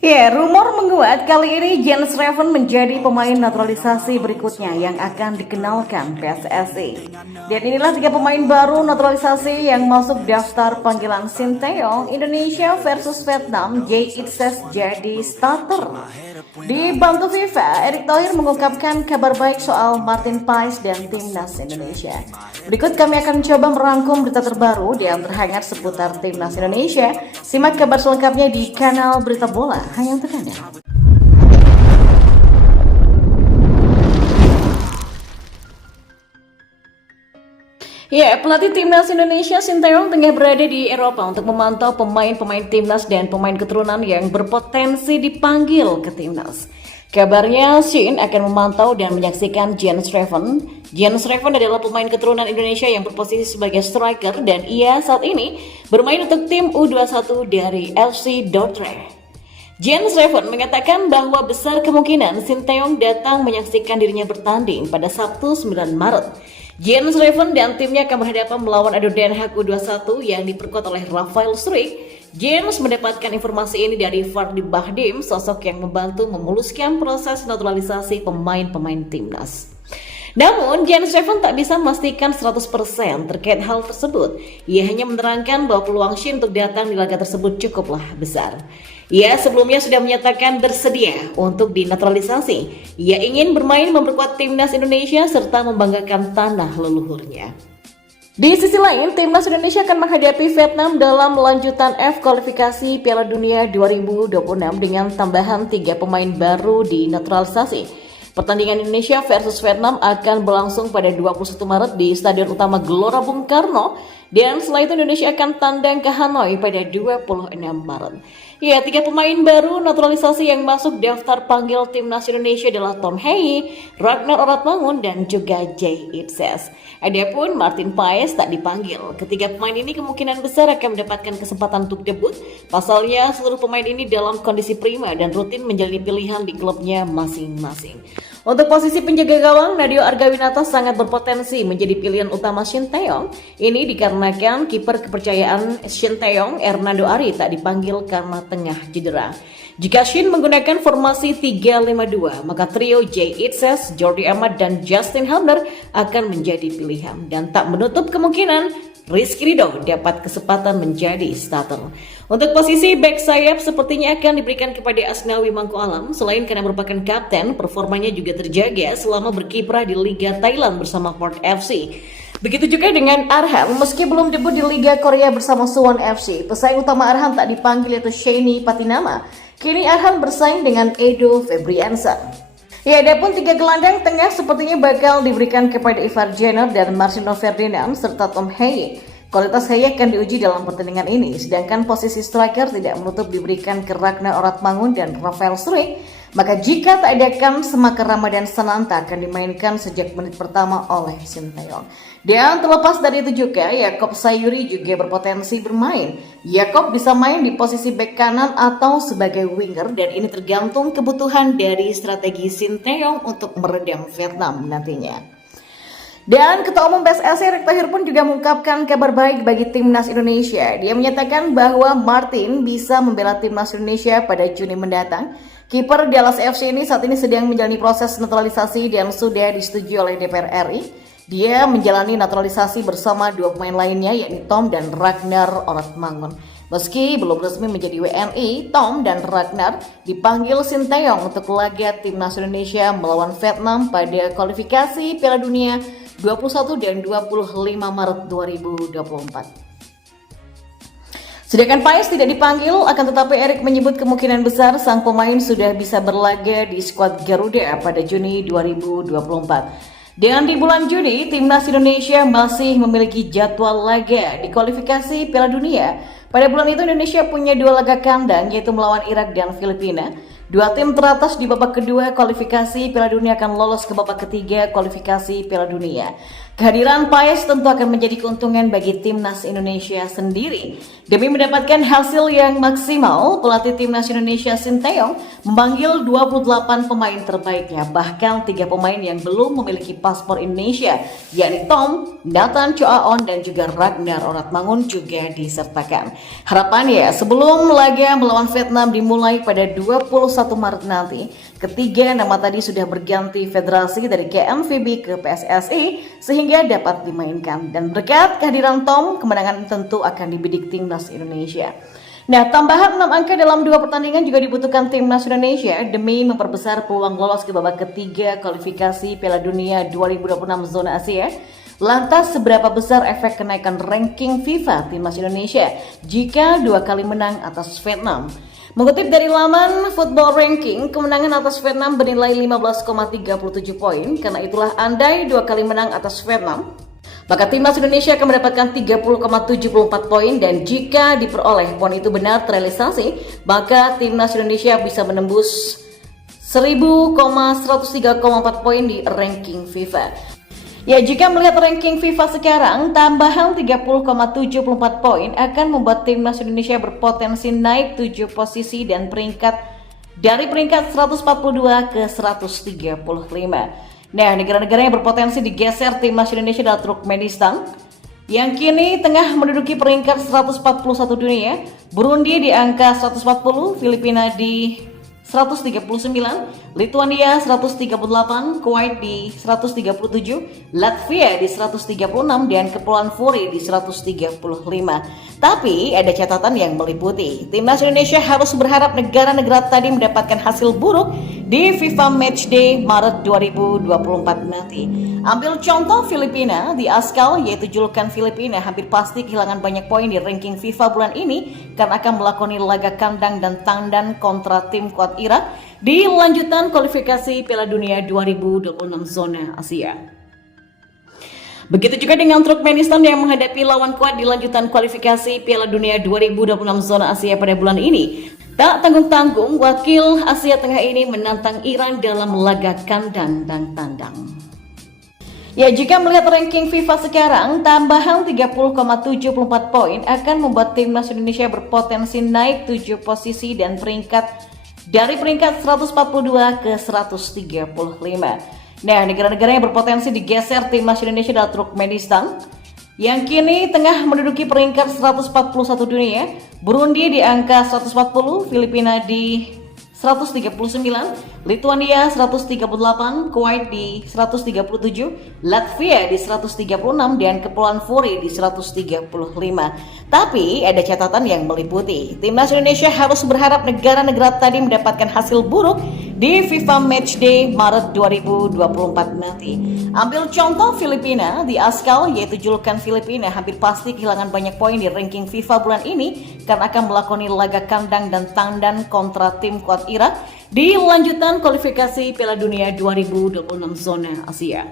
Ya, rumor menguat kali ini Jens Reven menjadi pemain naturalisasi berikutnya yang akan dikenalkan PSSI. Dan inilah 3 pemain baru naturalisasi yang masuk daftar panggilan Sinteyong Indonesia versus Vietnam. Jay Itzes jadi starter. Dibantu FIFA, Erick Thohir mengungkapkan kabar baik soal Martin Paes dan Timnas Indonesia. Berikut kami akan coba merangkum berita terbaru yang terhangat seputar Timnas Indonesia. Simak kabar selengkapnya di kanal Berita Bola hanya untuk Anda. Ya, pelatih Timnas Indonesia Sinteyong tengah berada di Eropa untuk memantau pemain-pemain Timnas dan pemain keturunan yang berpotensi dipanggil ke Timnas. Kabarnya Shin akan memantau dan menyaksikan Jens Reven. Jens Reven adalah pemain keturunan Indonesia yang berposisi sebagai striker dan ia saat ini bermain untuk tim U21 dari FC Dordrecht. Jens Reven mengatakan bahwa besar kemungkinan Sinteyong datang menyaksikan dirinya bertanding pada Sabtu 9 Maret. Jens Reven dan timnya akan berhadapan melawan Ado Den Haag U21 yang diperkuat oleh Rafael Struijk. Jens mendapatkan informasi ini dari Fardi Bahdim, sosok yang membantu memuluskan proses naturalisasi pemain-pemain timnas. Namun, Jens Reven tak bisa memastikan 100% terkait hal tersebut. Ia hanya menerangkan bahwa peluang Shin untuk datang di laga tersebut cukuplah besar. Ia sebelumnya sudah menyatakan bersedia untuk dinaturalisasi. Ia ingin bermain memperkuat timnas Indonesia serta membanggakan tanah leluhurnya. Di sisi lain, timnas Indonesia akan menghadapi Vietnam dalam lanjutan F kualifikasi Piala Dunia 2026 dengan tambahan 3 pemain baru dinaturalisasi. Pertandingan Indonesia versus Vietnam akan berlangsung pada 21 Maret di Stadion Utama Gelora Bung Karno dan setelah itu Indonesia akan tandang ke Hanoi pada 26 Maret. Ya, 3 pemain baru naturalisasi yang masuk daftar panggil timnas Indonesia adalah Tom Hei, Ragnar Oratmangun dan juga Jay Itzes. Adapun Martin Paes tak dipanggil. Ketiga pemain ini kemungkinan besar akan mendapatkan kesempatan untuk debut. Pasalnya seluruh pemain ini dalam kondisi prima dan rutin menjalani pilihan di klubnya masing-masing. Untuk posisi penjaga gawang, Nadeo Argawinata sangat berpotensi menjadi pilihan utama Sinteyong. Ini dikarenakan kiper kepercayaan Sinteyong, Hernando Ari, tak dipanggil karena tengah cedera. Jika Shin menggunakan formasi 3-5-2, maka trio Jay Itzes, Jordi Amat, dan Justin Hubner akan menjadi pilihan. Dan tak menutup kemungkinan Rizky Ridho dapat kesempatan menjadi starter. Untuk posisi back sayap sepertinya akan diberikan kepada Asnawi Mangko Alam. Selain karena merupakan kapten, performanya juga terjaga selama berkiprah di Liga Thailand bersama Port FC. Begitu juga dengan Arhan, meski belum debut di Liga Korea bersama Suwon FC, pesaing utama Arhan tak dipanggil yaitu Sheni Patinama. Kini Arhan bersaing dengan Edo Febriansa. Ya, adapun 3 gelandang tengah sepertinya bakal diberikan kepada Ivar Jenner dan Marcelo Ferdinand serta Tom Hei. Kualitas Hei akan diuji dalam pertandingan ini, sedangkan posisi striker tidak menutup diberikan ke Ragnar Oratmangun dan Rafael Struijk. Maka jika tak adakan Semakar Ramadan Sananta akan dimainkan sejak menit pertama oleh Sinteyong. Dan terlepas dari itu juga, Yakob Sayuri juga berpotensi bermain. Yakob bisa main di posisi bek kanan atau sebagai winger dan ini tergantung kebutuhan dari strategi Sinteyong untuk meredam Vietnam nantinya. Dan Ketua Umum PSSI Erick Thohir pun juga mengungkapkan kabar baik bagi Timnas Indonesia. Dia menyatakan bahwa Martin bisa membela Timnas Indonesia pada Juni mendatang. Kiper Dallas FC ini saat ini sedang menjalani proses naturalisasi dan sudah disetujui oleh DPR RI. Dia menjalani naturalisasi bersama 2 pemain lainnya yakni Tom dan Ragnar Oratmangun. Meski belum resmi menjadi WNI, Tom dan Ragnar dipanggil Sinteyong untuk laga Timnas Indonesia melawan Vietnam pada kualifikasi Piala Dunia 21 dan 25 Maret 2024. Sedangkan Paes tidak dipanggil, akan tetapi Erick menyebut kemungkinan besar sang pemain sudah bisa berlaga di skuad Garuda pada Juni 2024. Dan di bulan Juni, Timnas Indonesia masih memiliki jadwal laga di kualifikasi Piala Dunia. Pada bulan itu Indonesia punya 2 laga kandang yaitu melawan Irak dan Filipina. 2 tim teratas di babak kedua kualifikasi Piala Dunia akan lolos ke babak ketiga kualifikasi Piala Dunia. Kehadiran Paes tentu akan menjadi keuntungan bagi timnas Indonesia sendiri. Demi mendapatkan hasil yang maksimal, pelatih timnas Indonesia Sinteyong memanggil 28 pemain terbaiknya, bahkan 3 pemain yang belum memiliki paspor Indonesia, yakni Tom, Nathan Choaon, dan juga Ragnar Oratmangun juga disertakan. Harapannya sebelum laga melawan Vietnam dimulai pada 21 Maret nanti, ketiga nama tadi sudah berganti federasi dari KMVB ke PSSI sehingga dapat dimainkan. Dan berkat kehadiran Tom, kemenangan tentu akan dibidik timnas Indonesia. Nah, tambahan 6 angka dalam 2 pertandingan juga dibutuhkan timnas Indonesia demi memperbesar peluang lolos ke babak ketiga kualifikasi Piala Dunia 2026 zona Asia. Lantas seberapa besar efek kenaikan ranking FIFA timnas Indonesia jika 2 kali menang atas Vietnam? Mengutip dari laman Football Ranking, kemenangan atas Vietnam bernilai 15,37 poin. Karena itulah andai 2 kali menang atas Vietnam, maka timnas Indonesia akan mendapatkan 30,74 poin, dan jika diperoleh poin itu benar terrealisasi, maka timnas Indonesia bisa menembus 1.103,4 poin di ranking FIFA. Ya, jika melihat ranking FIFA sekarang, tambahan 30,74 poin akan membuat timnas Indonesia berpotensi naik 7 posisi dan dari peringkat 142 ke 135. Nah, negara-negara yang berpotensi digeser timnas Indonesia adalah Turkmenistan yang kini tengah menduduki peringkat 141 dunia, Burundi di angka 140, Filipina di 139, Lithuania 138, Kuwait di 137, Latvia di 136, dan Kepulauan Furi di 135. Tapi ada catatan yang meliputi, timnas Indonesia harus berharap negara-negara tadi mendapatkan hasil buruk di FIFA Matchday Maret 2024 nanti. Ambil contoh Filipina, di ASCAL yaitu julukan Filipina hampir pasti kehilangan banyak poin di ranking FIFA bulan ini karena akan melakoni laga kandang dan tandan kontra tim kuat Irak di lanjutan kualifikasi Piala Dunia 2026 zona Asia. Begitu juga dengan Turkmenistan yang menghadapi lawan kuat di lanjutan kualifikasi Piala Dunia 2026 zona Asia pada bulan ini. Tak tanggung-tanggung, wakil Asia Tengah ini menantang Iran dalam laga kandang dan tandang. Ya, jika melihat ranking FIFA sekarang, tambahan 30,74 poin akan membuat timnas Indonesia berpotensi naik 7 posisi dan dari peringkat 142 ke 135. Nah, negara-negara yang berpotensi digeser timnas Indonesia adalah Turkmenistan yang kini tengah menduduki peringkat 141 dunia, Burundi di angka 140, Filipina di 139, Lithuania 138, Kuwait di 137, Latvia di 136, dan Kepulauan Furi di 135. Tapi ada catatan yang meliputi, timnas Indonesia harus berharap negara-negara tadi mendapatkan hasil buruk di FIFA Matchday Maret 2024 nanti. Ambil contoh Filipina, di ASCAL yaitu julukan Filipina hampir pasti kehilangan banyak poin di ranking FIFA bulan ini karena akan melakoni laga kandang dan tandan kontra tim kuat Irak di lanjutan kualifikasi Piala Dunia 2026 zona Asia.